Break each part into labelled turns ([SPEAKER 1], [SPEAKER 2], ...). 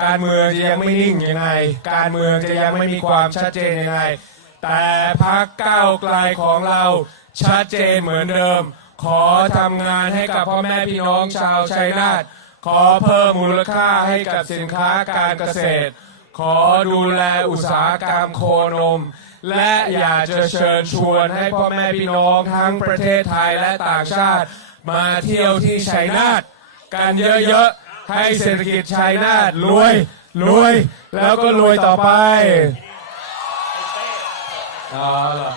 [SPEAKER 1] การเมืองจะยังไม่นิ่งยังไง การเมืองจะยังไม่มีความชัดเจนยังไง แต่พักก้าวไกลของเราชัดเจนเหมือนเดิม ขอทำงานให้กับพ่อแม่พี่น้องชาวชัยนาทขอเพิ่มมูลค่าให้กับสินค้าการเกษตร ขอดูแลอุตสาหกรรมโคนม และอยากจะเชิญชวนให้พ่อแม่พี่น้องทั้งประเทศไทยและต่างชาติ มาเที่ยวที่ชัยนาทกันเยอะๆ ให้เศรษฐกิจชัยนาทรวย รวย แล้วก็รวยต่อไปอ๋อเหรอ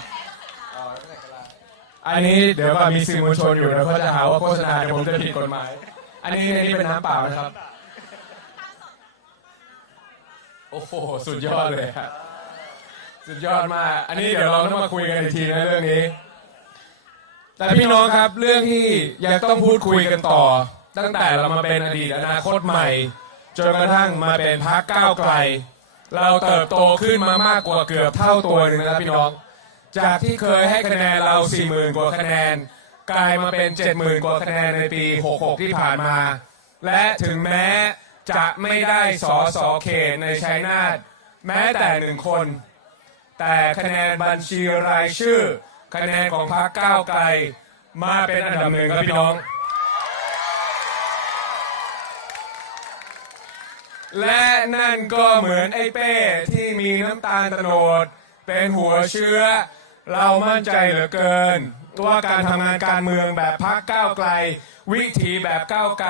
[SPEAKER 1] อ๋ออันนี้เดี๋ยวก่อนมีสื่อมวลชนอยู่แล้วเขาจะหาว่าโฆษณาเดี๋ยวผมจะผิดกฎหมาย อันนี้อันนี้เป็นน้ำเปล่านะครับ โอ้โห สุดยอดเลยครับสุดยอดมาก อันนี้เดี๋ยวเราต้องมาคุยกันอีกทีนะเรื่องนี้ แต่พี่น้องครับเรื่องที่ยังต้องพูดคุยกันต่อ ตั้งแต่เรามาเป็นอดีตอนาคตใหม่ จนกระทั่งมาเป็นพักก้าวไกล เราเติบโตขึ้นมามากกว่าเกือบเท่าตัวหนึ่งนะพี่น้อง จากที่เคยให้คะแนนเรา 40,000 กว่าคะแนน กลายมาเป็น 70,000 กว่าคะแนนในปี 66 ที่ผ่านมา และถึงแม้จะไม่ได้สอสอเขตในชัยนาทแม้แต่หนึ่งคน แต่คะแนนบัญชีรายชื่อ คะแนนของพรรคก้าวไกล มาเป็นอันดับหนึ่งครับพี่น้อง และนั่นก็เหมือนไอ้เป้ที่มีน้ำตาลตโนด เป็นหัวเชื้อ เรามั่นใจเหลือเกิน ว่าการทำงานการเมืองแบบพักก้าวไกล วิธีแบบก้าวไกล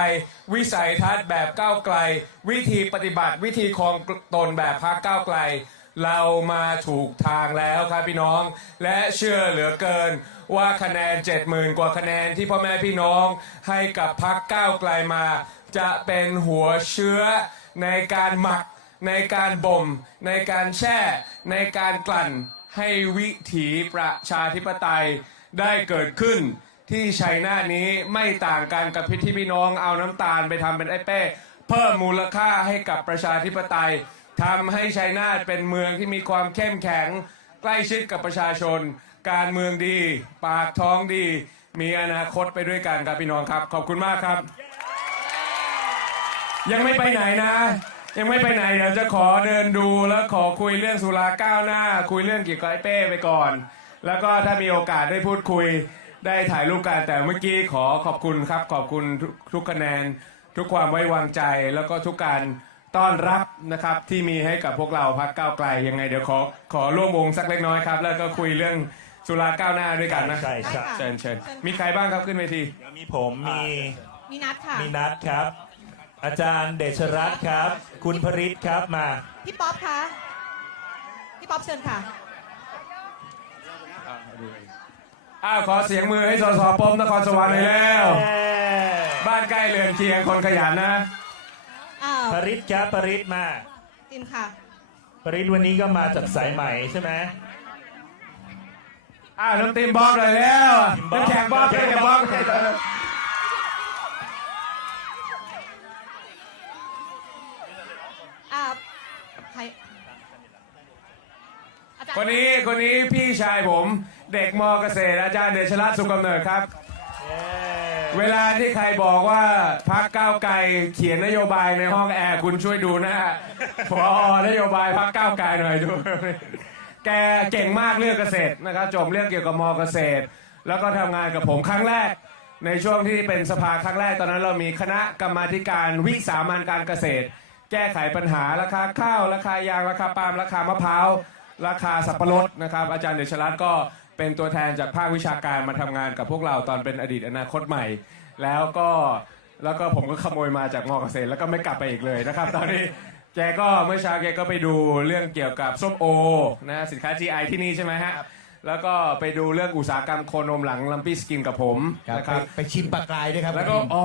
[SPEAKER 1] วิสัยทัศน์แบบก้าวไกล วิธีปฏิบัติวิธีครองตนแบบพักก้าวไกล เรามาถูกทางแล้วครับพี่น้อง และเชื่อเหลือเกินว่าคะแนน 70,000 กว่าคะแนนที่พ่อแม่พี่น้องให้กับพักก้าวไกลมา จะเป็นหัวเชื้อ ในการหมัก ในการบ่ม ในการแช่ ในการกลั่นให้วิถีประชาธิปไตยได้เกิดขึ้น ที่ชัยนาทนี้ไม่ต่างกันกับพิที่พี่น้องเอาน้ำตาลไปทำเป็นไอ้เป้เพิ่มมูลค่าให้กับประชาธิปไตยทำให้ชัยนาทเป็นเมืองที่มีความเข้มแข็ง ใกล้ชิดกับประชาชน การเมืองดี ปากท้องดี มีอนาคตไปด้วยกันครับพี่น้องครับ ขอบคุณมากครับ ยังไม่ไปไหนนะ ยังไม่ไปไหนเดี๋ยวจะขอเดินดูแล้วขอคุยเรื่องสุราก้าวหน้า คุยเรื่องเกี่ยวกับไอ้เป้ไปก่อน แล้วก็ถ้ามีโอกาสได้พูดคุยได้ถ่ายรูปกันแต่เมื่อกี้ขอขอบคุณครับ ขอบคุณทุกทุกคะแนน ทุกความไว้วางใจแล้วก็ทุกการต้อนรับนะครับที่มีให้กับพวกเราพักก้าวไกลยังไงเดี๋ยวขอขอร่วมวงสักเล็กน้อยครับ แล้วก็คุยเรื่องสุราก้าวหน้าด้วยกันนะ
[SPEAKER 2] ใช่ใช่
[SPEAKER 1] เชิญเชิญมีใครบ้างครับขึ้นเวที
[SPEAKER 2] เดี๋ยวมีผมมี
[SPEAKER 3] มีนัดค่ะ
[SPEAKER 2] มีนัดครับ อาจารย์เดชรัตน์ครับ คุณพริตครับมา
[SPEAKER 3] พี่ป๊อปคะพี่ป๊อปเชิญค่ะ
[SPEAKER 1] อ้าวขอเสียงมือให้สสปมนครสวรรค์หน่อยแล้ว บ้านใกล้เรือนเคียงคนขยันนะ
[SPEAKER 3] อ้าว
[SPEAKER 2] พริตครับพริตมา
[SPEAKER 3] ติมค่ะ
[SPEAKER 2] พริตวันนี้ก็มาจากสายใหม่ใช่ไหม
[SPEAKER 1] อ้าวน้องติมบอกเลยแล้ว
[SPEAKER 2] บอก
[SPEAKER 1] น้ำแข็งบอก
[SPEAKER 2] น้ำแข็
[SPEAKER 1] เลย
[SPEAKER 2] ง
[SPEAKER 1] บอก
[SPEAKER 3] อ่าใครอาจารย์
[SPEAKER 1] คนนี้คนนี้พี่ชายผม เด็กมเกษตรอาจารย์เดชรัตน์สุขกำเนิดครับ
[SPEAKER 2] เย้
[SPEAKER 1] เวลาที่ใครบอกว่าพักก้าวไกลเขียนนโยบายในห้องแอร์คุณช่วยดูหนะพอนโยบายพักก้าวไกลหน่อยดู แกเก่งมากเรื่องเกษตรนะครับจบเรื่องเกี่ยวกับมเกษตร แล้วก็ทำงานกับผมครั้งแรก ในช่วงที่เป็นสภาครั้งแรกตอนนั้นเรามีคณะกรรมาธิการวิสามันการเกษตร แก้ไขปัญหาราคาข้าวราคายางราคาปาล์มราคามะพร้าว ราคาสับปะรดนะครับ อาจารย์เดชรัตน์ก็เป็นตัวแทนจากภาควิชาการมาทำงานกับพวกเราตอนเป็นอดีตอนาคตใหม่ แล้วก็แล้วก็ผมก็ขโมยมาจากมอเกษตรแล้วก็ไม่กลับไปอีกเลยนะครับ ตอนนี้แกก็เมื่อเช้าแกก็ไปดูเรื่องเกี่ยวกับส้มโอนะสินค้า GI ที่นี่ใช่ไหมฮะแล้วก็ไปดูเรื่องอุตสาหกรรมโคนมหลังลัมปี้สกินกับผม
[SPEAKER 4] ครับ
[SPEAKER 1] นะครับ
[SPEAKER 4] ไปไปชิมปลากรายด้วยครับ
[SPEAKER 1] แล้วก็อ๋อ